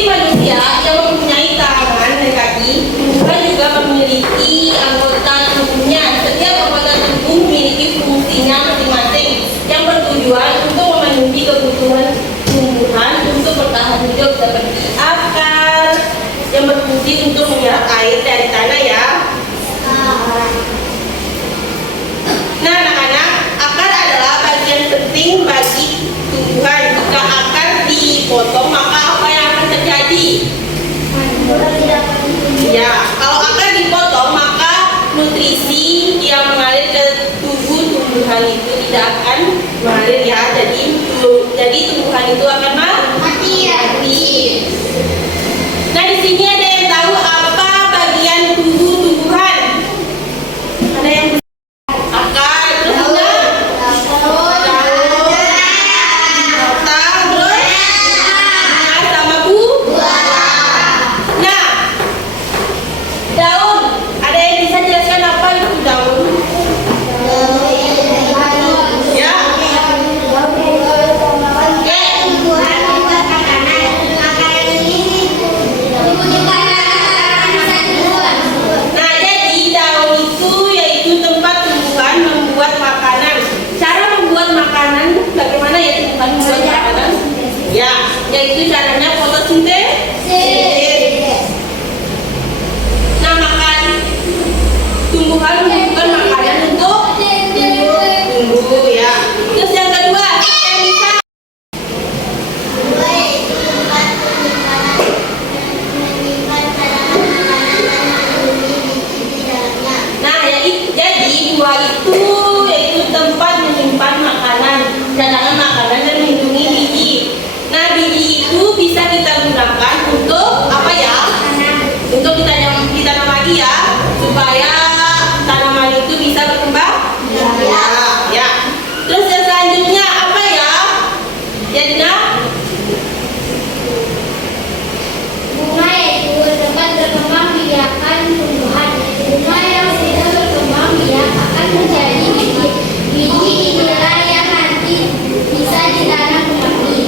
manusia, yang mempunyai tangan dan kaki, tumbuhan juga memiliki anggota tubuhnya. Setiap anggota tubuh memiliki fungsinya masing-masing yang bertujuan untuk memenuhi kebutuhan tumbuhan untuk bertahan hidup, seperti akar yang berfungsi untuk menyerap air dari tanah ya. Nah anak-anak, akar adalah bagian penting bagi tumbuhan. Jika akar dipotong, maka apa yang akan terjadi? Ya, kalau akar dipotong, maka nutrisi yang mengalir ke tubuh tumbuhan itu tidak akan mengalir ya. Jadi tumbuhan itu akan mati. Nah di sini ada yang tahu apa bagian tubuh tumbuhan? Ada yang akar, terus daun. Ada yang bisa jelaskan apa itu daun? Ya. Nah, jadi daun itu yaitu tempat tumbuhan membuat makanan. Cara membuat makanan, bagaimana ya tumbuhan membuat makanan? Ya, yaitu caranya fotosintesis. Tumbuhan membutuhkan makanan untuk tumbuh ya. Terus yang kedua, yang bisa jadi buah itu yaitu tempat menyimpan makanan, cadangan makanan dan melindungi biji. Nah biji itu bisa kita gunakan untuk apa ya? Untuk ditanam lagi ya, supaya tanaman itu bisa berkembang. Ya. Terus yang selanjutnya apa ya? Jadinya bunga yaitu tempat berkembang biakan tumbuhan. Bunga yang sudah berkembang biak akan menjadi biji. Biji inilah yang nanti bisa ditanam kembali.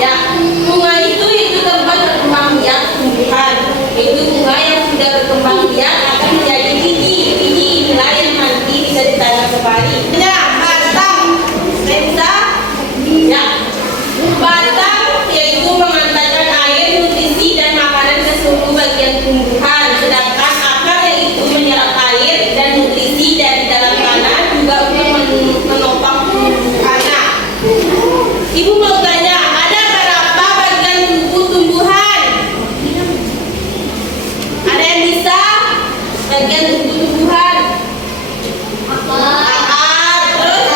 ya, bunga itu tempat berkembang biak tumbuhan. Itu bunga yang sudah berkembang biak akan menjadi biji. Biji inilah yang nanti bisa ditanam kembali. Nah, batang, bisa? Ya, batang yaitu mengantarkan air, nutrisi dan makanan ke seluruh bagian tumbuhan. Sedangkan akar yaitu menyerap air dan nutrisi dari dalam tanah juga untuk menopang tumbuhan. Ibu mau tanya, ada berapa bagian tubuh tumbuhan? Ada yang bisa? Bagian tubuh tumbuhan? Akar, terus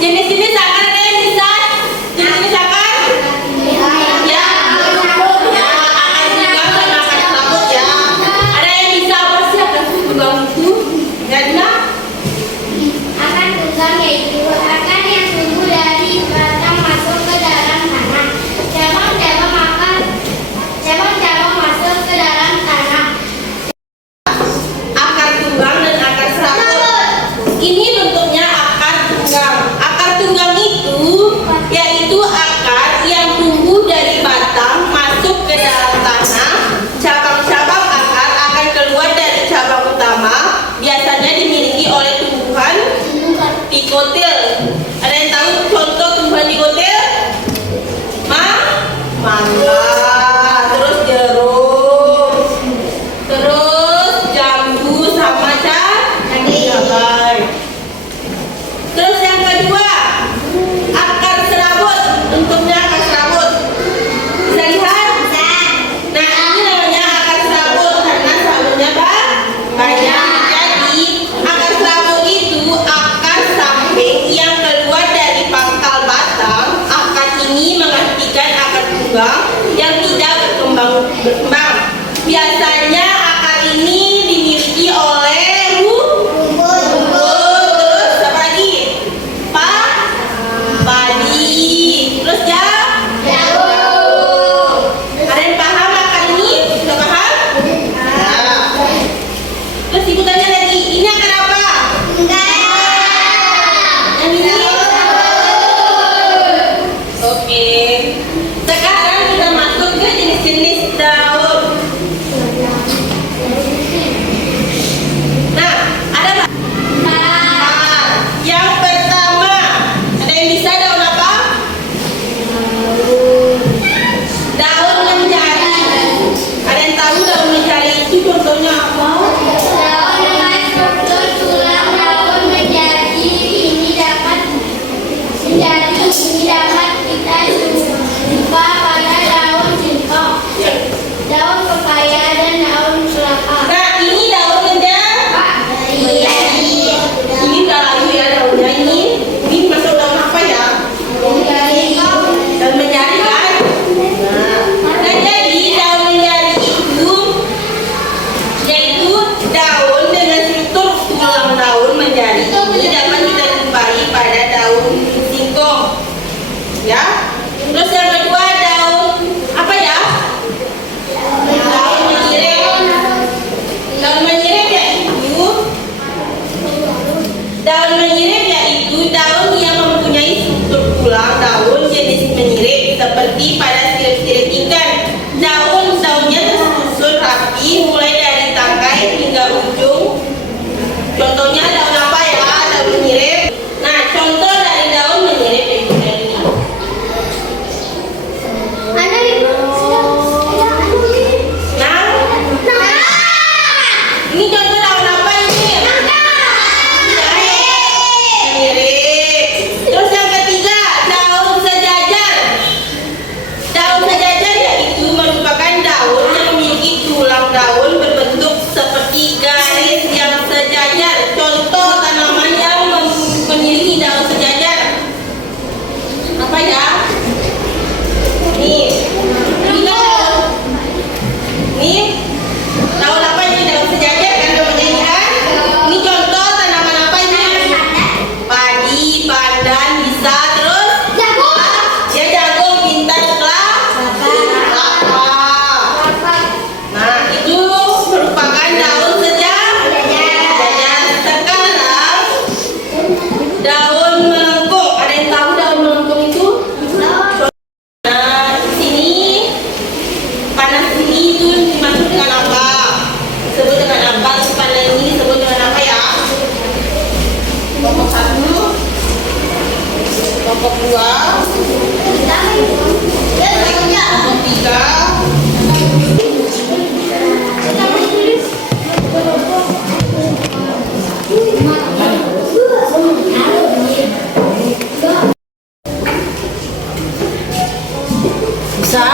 jenis-jenis akar, ada yang bisa? Jenis-jenis akar? Ya, akar tunggang sama akar serabut ya. Ada yang bisa apa sih akar tunggang itu? Gadna? Akar tunggang yaitu akar yang tumbuh dari batang masuk ke dalam tanah. Cabang-cabang masuk ke dalam tanah. Akar tunggang dan akar serabut. Ini bentuknya akar tunggang. Akar tunggang itu yaitu akar yang tumbuh dari batang masuk ke dalam tanah. Cabang-cabang akar akan keluar dari cabang utama. Biasanya dimiliki oleh tumbuhan dikotil. Ada yang tahu contoh tumbuhan dikotil? Mangga, terus jeruk, terus jambu sama cabai. Terus yang kedua, akar serabut. Bentuknya akar serabut. Bisa lihat? Nah ini namanya akar serabut karena serabutnya banyak. Jadi akar serabut itu akar samping yang keluar dari pangkal batang. Akar ini menggantikan akar tunggang yang tidak berkembang. Biasanya akar ini dimiliki oleh terus apa lagi? Padi. Terus ada yang paham akar ini? Sudah paham? Terus ibu tanya lagi, ini akar apa? Tunggang. ya. Nih, ini daun. Nih, daun apa ini? Daun sejajar kan namanya ini kan? Ini contoh tanaman apa ini? Padi, pandan, bisa terus? Ya jagung, pintar kelapa. Nah, itu merupakan daun sejajar. Sekarang daun melengkung. Ada yang tahu daun melengkung itu? Nah, di sini panas ini itu dimaksud dengan apa? Disebut dengan apa? Si panas ini disebut dengan apa ya? Kelompok 1, kelompok 2, kelompok 3. Bisa?